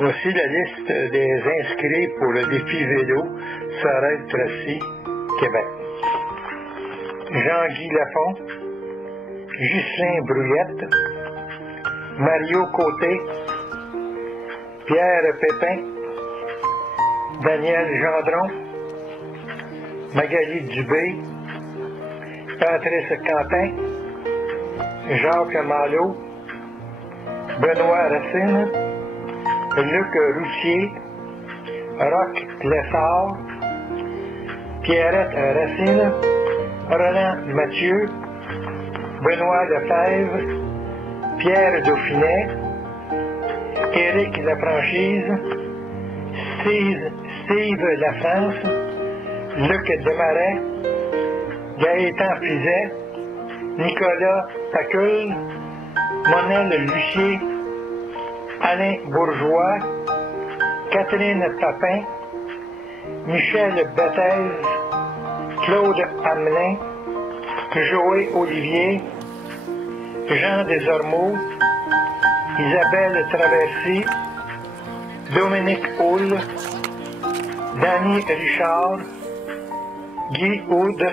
Voici la liste des inscrits pour le défi vélo Sorel-Tracy, Québec. Jean-Guy Lafont, Ghislain Brouillette, Mario Côté, Pierre Pépin, Daniel Gendron, Magali Dubé, Patrice Quentin, Jacques Malo, Benoît Racine, Luc Roussier, Roch Lessard, Pierrette Racine, Roland Mathieu, Benoît Lefebvre, Pierre Dauphinet, Éric Lafranchise, Steve Lafrance, Luc Desmarais, Gaëtan Fizet, Nicolas Pacul, Monel Lucier, Alain Bourgeois, Catherine Papin, Michel Bethez, Claude Hamelin, Joé Olivier, Jean Desormeaux, Isabelle Traversy, Dominique Houle, Danny Richard, Guy Houde,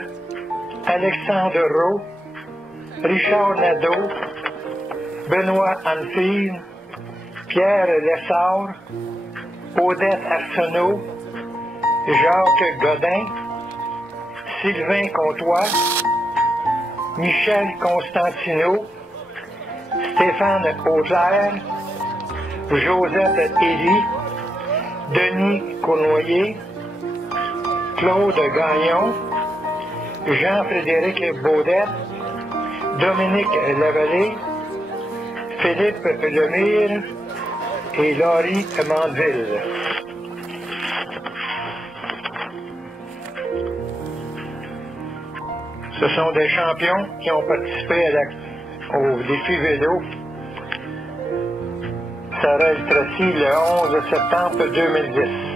Alexandre Rowe, Richard Nadeau, Benoît Anfille, Pierre Lessard, Odette Arsenault, Jacques Godin, Sylvain Comtois, Michel Constantino, Stéphane Auclair, Josette Élie, Denis Cournoyer, Claude Gagnon, Jean-Frédéric Baudette, Dominique Lavallée, Philippe Lemire et Laurie Mandeville. Ce sont des champions qui ont participé au défi vélo Sorel-Tracy le 11 septembre 2010.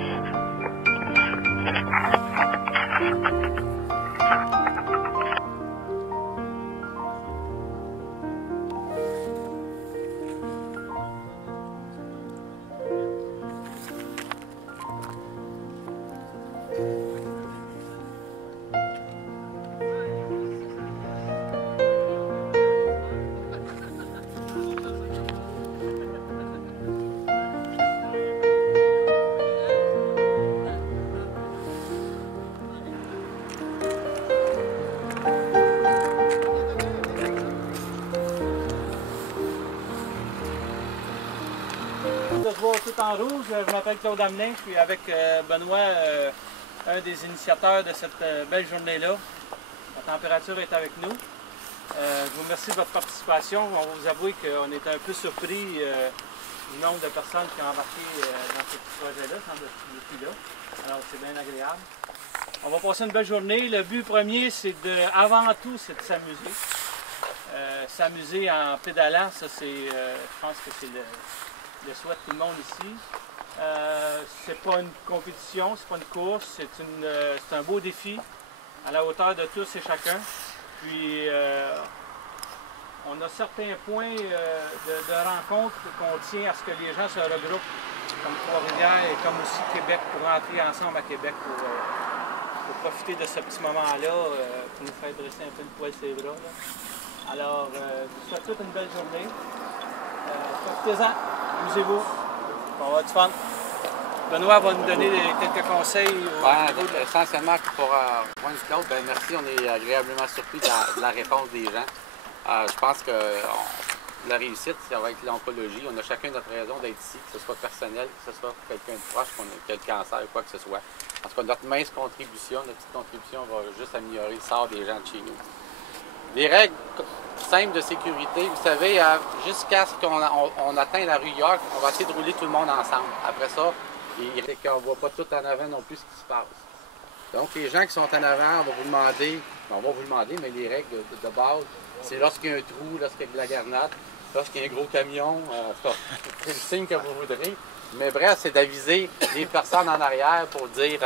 De se voir tout en rouge, je m'appelle Claude Hamelin, je suis avec Benoît, un des initiateurs de cette belle journée-là. La température est avec nous. Je vous remercie de votre participation. On va vous avouer qu'on est un peu surpris du nombre de personnes qui ont embarqué dans ce petit projet-là, dans ce défi-là. Alors c'est bien agréable. On va passer une belle journée. Le but premier, c'est avant tout, c'est de s'amuser. S'amuser en pédalant, ça c'est, je pense que c'est le souhait de tout le monde ici. C'est pas une compétition, c'est pas une course, c'est un beau défi à la hauteur de tous et chacun. Puis on a certains points de rencontre qu'on tient à ce que les gens se regroupent, comme Trois-Rivières et comme aussi Québec, pour rentrer ensemble à Québec pour profiter de ce petit moment-là, pour nous faire dresser un peu le poil sur les bras. Là. Alors, je vous souhaite toute une belle journée. Profitez-en, amusez-vous, on va avoir du fun. Benoît va nous donner quelques conseils. Essentiellement, pour rejoindre Claude, merci, on est agréablement surpris de la réponse des gens. Je pense que la réussite, ça va être l'oncologie. On a chacun notre raison d'être ici, que ce soit personnel, que ce soit pour quelqu'un de proche, qui a le cancer ou quoi que ce soit. Parce que notre mince contribution, notre petite contribution va juste améliorer le sort des gens de chez nous. Les règles simples de sécurité, vous savez, jusqu'à ce qu'on atteigne la rue York, on va essayer de rouler tout le monde ensemble. Après ça, on ne voit pas tout en avant non plus ce qui se passe. Donc, les gens qui sont en avant, on va vous demander, mais les règles de base, c'est lorsqu'il y a un trou, lorsqu'il y a de la garnotte, lorsqu'il y a un gros camion, c'est le signe que vous voudrez. Mais bref, c'est d'aviser les personnes en arrière pour dire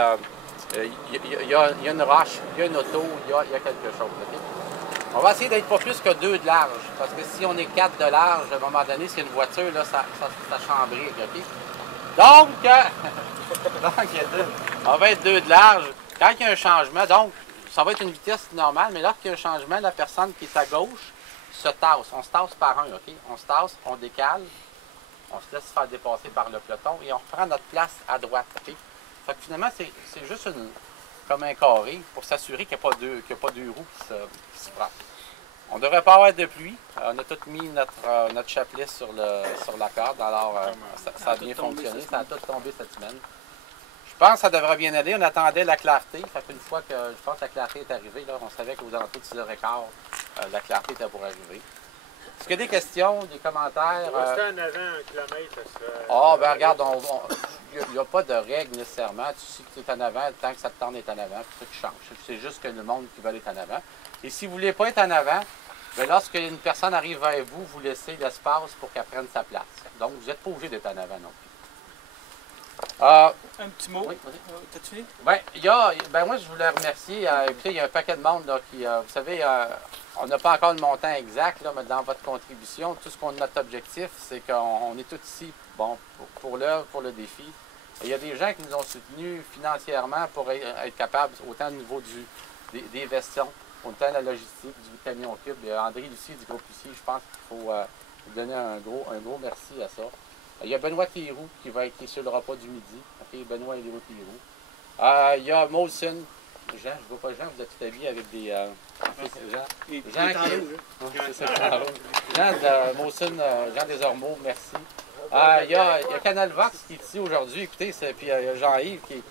il y a une roche, il y a une auto, il y a quelque chose. Okay? On va essayer d'être pas plus que 2 de large, parce que si on est 4 de large, à un moment donné, s'il y a une voiture, là, ça chambrique. Okay? Donc, on va être 2 de large. Quand il y a un changement, donc, ça va être une vitesse normale, mais lorsqu'il y a un changement, la personne qui est à gauche se tasse. On se tasse par un, OK? On se tasse, on décale, on se laisse faire dépasser par le peloton et on reprend notre place à droite, OK? Fait que finalement, c'est juste comme un carré pour s'assurer qu'il n'y a pas deux roues qui se frappent. On ne devrait pas avoir de pluie. On a tout mis notre chapelet sur la corde, alors ça a bien fonctionné. Ça a tout tombé cette semaine. Je pense que ça devrait bien aller. On attendait la clarté. Fait qu'une fois que je pense que la clarté est arrivée, là, on savait qu'aux alentours de 6h15, la clarté était pour arriver. Est-ce qu'il y a des questions, des commentaires? Rester en avant 1 kilomètre, ça serait... Ah, ben regarde, il n'y a pas de règle nécessairement. Tu sais que tu es en avant, tant que ça te tente d'être en avant, puis ça qui change. C'est juste que le monde qui veut être en avant. Et si vous ne voulez pas être en avant, bien, lorsqu'une personne arrive vers vous, vous laissez l'espace pour qu'elle prenne sa place. Donc, vous n'êtes pas obligé d'être en avant non plus. Un petit mot. Oui, T'as-tu fini? Ben, moi, je voulais remercier. Écoutez, il y a un paquet de monde là, qui, vous savez, on n'a pas encore le montant exact, là, mais dans votre contribution, tout ce qu'on notre objectif, c'est qu'on est tous ici bon, pour l'œuvre, pour le défi. Et il y a des gens qui nous ont soutenus financièrement pour être capables, autant au niveau des vestions, autant la logistique, du camion cube. André Lucie du groupe Lucie, je pense qu'il faut lui donner un gros merci à ça. Il y a Benoît Thiroux qui est sur le repas du midi. Okay, Benoît et Léo Thiroux. Il y a Molson. Jean, je ne vois pas Jean, vous êtes tout habillé avec des... Jean de Molson, Jean Desormeaux, merci. Il y a Canal Vox qui est ici aujourd'hui. Écoutez, puis il y a Jean-Yves qui...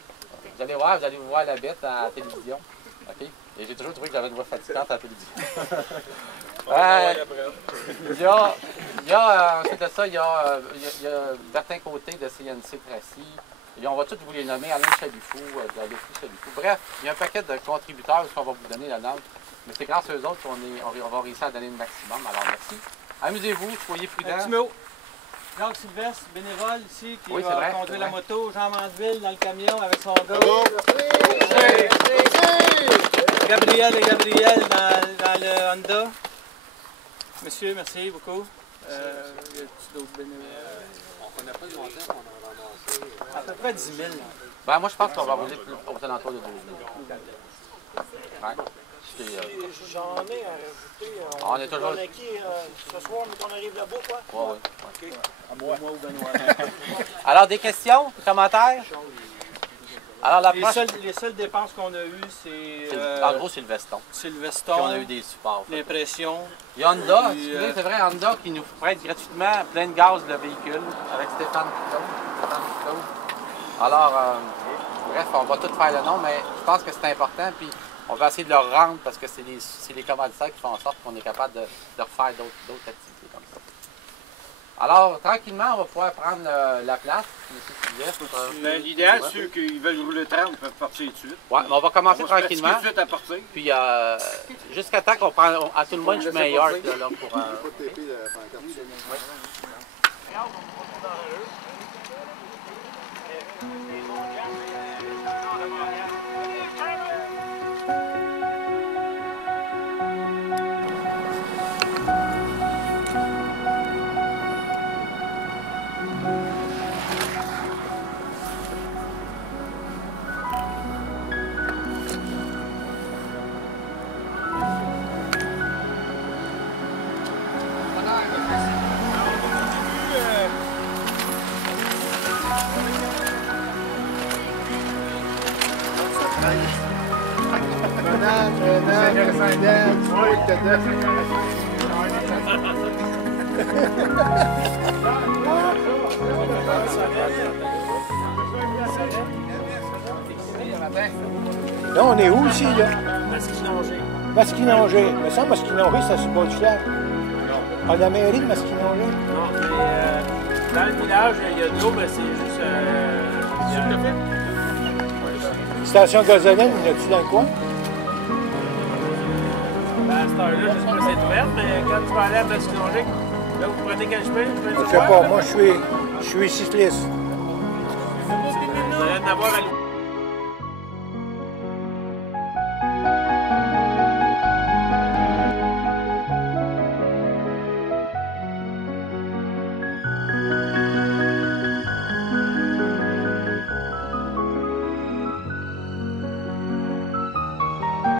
Vous allez voir la bête à la télévision. Okay? Et j'ai toujours trouvé que j'avais une voix fatigante à la télévision. Ensuite de ça, il y a Bertin Côté de CNC Tracy. Et on va tous vous les nommer, Alain Chalifou, de la Loterie Chalifou. Bref, il y a un paquet de contributeurs qu'on va vous donner la note. Mais c'est grâce à eux autres qu'on va réussir à donner le maximum. Alors merci. Amusez-vous, soyez prudents. Un petit mot. Jacques Sylvestre, bénévole ici, qui va conduire la moto. Jean Mandeville dans le camion avec son gars. Gabriel et Gabriel dans le Honda. Monsieur, merci beaucoup. Y a-t-il d'autres bénévoles? On connaît pas le montant qu'on a ramassé. À peu près 10 000. Ben, moi, je pense qu'on va rouler aux alentours de 12 000. Ouais. J'en ai à rajouter. On est toujours... Ce soir, mais qu'on arrive là-bas, quoi? Oui, oui. OK. À moi ou Benoît. Alors, des questions, des commentaires? Alors, les seules dépenses qu'on a eues, c'est... En gros, c'est le veston. C'est le veston. Puis on a eu des supports. L'impression. Il y a Honda, c'est vrai, Honda qui nous prête gratuitement plein de gaz le véhicule avec Stéphane Claude. Alors, bref, on va tout faire le nom, mais je pense que c'est important. Puis on va essayer de le rendre parce que c'est les commanditaires qui font en sorte qu'on est capable de refaire d'autres activités comme ça. Alors, tranquillement, on va pouvoir prendre la place. L'idéal, ceux qui veulent rouler 30 peuvent partir tout de suite. Oui, mais on va commencer tranquillement. Tout de suite à partir. Puis, jusqu'à temps qu'on prend à tout le monde le chemin York là, pour... Là, on est où ici, là? Masquinongé. Masquinongé. Mais ça, Masquinongé, ça c'est pas du fleuve. À la mairie de Masquinongé? Non, mais dans le village, il y a de l'eau, mais c'est juste... Station gasoline, y en a-tu dans le coin? Ben, à cette heure-là, je sais pas si c'est ouvert, mais quand tu vas aller à Masquinongé, là, vous prenez quel chemin? Je sais pas, moi je suis cycliste. Vous allez en avoir à l'eau.